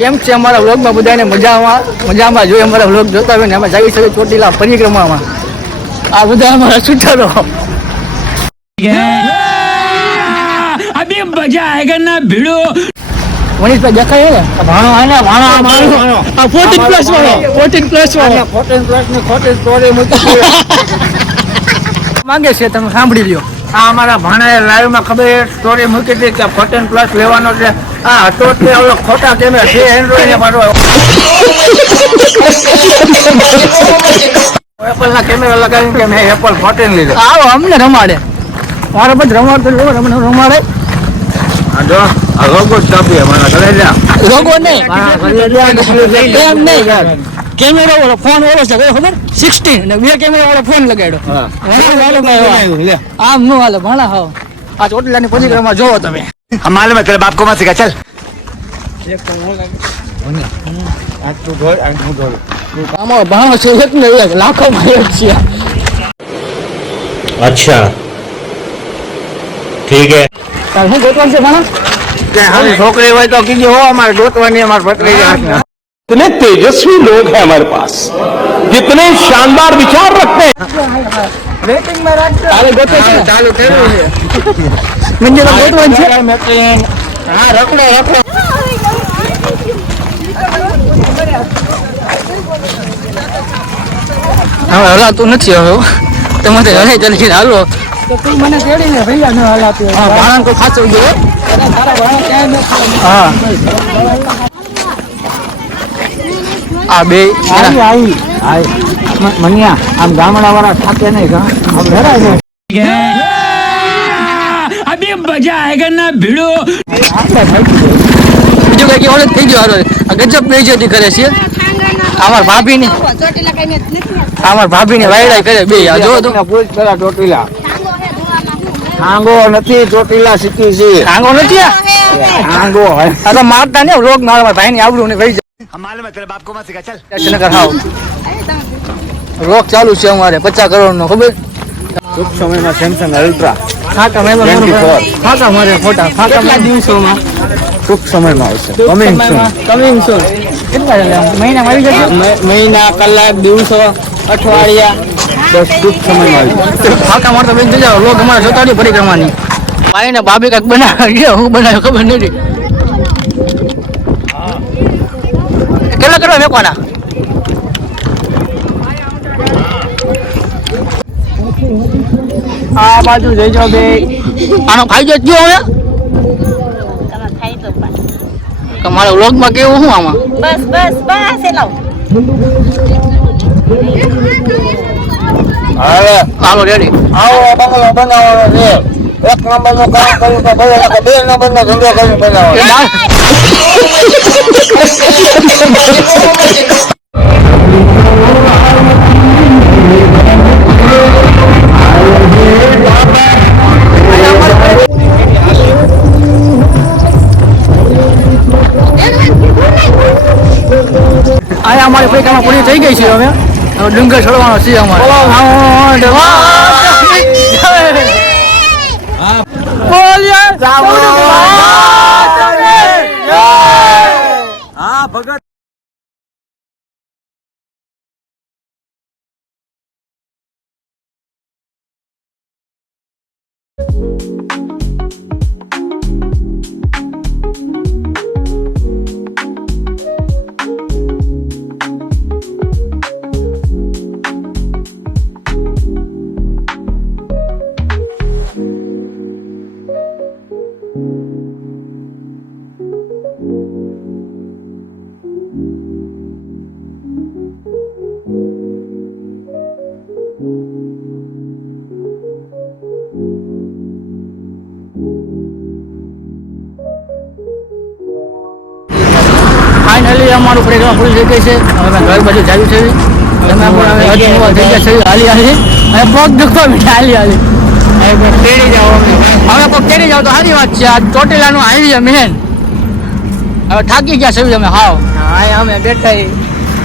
કેમ છે અમારા વ્લોગમાં બધાને મજામાં જોઈએ અમારા વ્લોગ જોતા હોય ને અમે જઈએ છીએ ચોટીલા પરિક્રમામાં. આ બધા અમારા શૂટરો. અભી મજા આયેગા ના ભીડો. મનીષભાઈ દેખાય ને ભાણો આને ભાણો આ 14 પ્લસ વાળો 14 પ્લસ ની ખોટી સ્ટોરી મૂકી માંગે છે તમે સાંભળી લ્યો. આ અમારા ભાણાએ લાઈવમાં ખબર સ્ટોરી મૂકી હતી કે 14 પ્લસ લેવાનો છે. આ હતો તે ઓલો ખોટા કેમેરા છે એન્ડ્રોઈડ ને પાડો એપલ ના કેમેરા લગાવીને કે મેં એપલ 14 લીધો. આવો અમને રમાડે મારા પછી રમાડતો રમાડે. આ જો આ લોગો ચાપી અમારા ઘરે જા લોગો નહીં એમ નહીં કેમેરા વાળો ફોન વાળો છે ખબર 16 ને બે કેમેરા વાળો ફોન લગાડ્યો. આમ નો હાલે ભણા હાવ. આ ચોટીલાની પરિક્રમા જોવો તમે. हम मालूम है तेरे बाप को मत सिखा चल. અમારો ભાણો છે એક ને એક લાખો માં એક છે. अच्छा ठीक है. તાર શું ગોતવાનું છે ભાણા કે હાલી છોકરી હોય તો કીધી હો અમારે ગોતવાની અમારે પકડી જાય. इतने तेजस्वी लोग हैं हमारे पास, कितने शानदार विचार रखते हैं. રેટિંગ માં રાખજો. હાલે ગોતે છે ચાલુ કર્યું છે. મંજે તો ગોતવાનું છે. હા રખડો હવે હલાતું નથી હવે તમારે હલે ચાલી હાલો તો તું મને તેડીને ભૈયા ન હલાતી. હા ભાણા કોઈ ખાચો ગયો તારા ભાણા ક્યાં નથી. હા આ બે આવી મનિયા આમ ગામડા વાળા થાકે નહીં આમ ધરાય છે. अभी मजा आएगा ना भीड़ो. બીજું કઈ ઓળખ થઈ ગયો હારો ગજબ બેઇજ્જતી કરે છે. અમાર ભાભી ની વાયડા કરે બે જો તો પૂછ પેલા ચોટીલા આંગો નથી ચોટીલા સિટી છે. આંગો નથી આંગો આ તો મારતા ને રોગ મારવા ભાઈ ની આવડું ને વહી જાય. हम मालूम है तेरे बाप को मत सिखा चल. રોગ ચાલુ છે અમારે 50 કરોડ નો ખબર. ટૂંક સમયમાં સેમસંગ અલ્ટ્રા ફાકા મારે ફોટા ફાકા દિવસોમાં ટૂંક સમયમાં આવશે. કમિંગ સૂન કેટલા મહિના આવી જશે. મહિના કલાક દિવસો અઠવાડિયા બસ ટૂંક સમયમાં આવી જશે. ફાકા મારતો બેન જજો લોક અમારે જોતાડી પરિક્રમાની ભાઈ ને ભાભી કાક બનાવે હું બનાવ્યો ખબર નથી. કેટલા કરવા મેકવાના આ બાજુ જઈ જાવ બે આનો ફાયદો જ ગયો હવે તમારા વ્લોગમાં કેવું શું આમાં બસ લાવ હાલો રેડી આવો બંગલો બનાવવાનો છે. 1 નંબર નું કામ કર્યું તો ભલે 2 નંબર નો ધંધો કરી બનાવો. અહીંયા અમારી પરિક્રમા પૂરી થઈ ગઈ છે. હવે ડુંગર ચડવાનો છે અમારે. હા ભગત ફાઇનલી અમારું પરિક્રમા પૂરી થઈ ગઈ છે. હવે ઘર બાજુ જાવી છે. તમે આપણે થઈ ગયા છે હાલી અને પગ દુખવા મીઠા હાલી હવે તેડી જાઓ હવે પગ તેડી જાઓ તો સારી વાત છે. આ ચોટીલાનું આવી છે મેન હવે થાકી ગયા છે અમે હાવ અમે બેઠા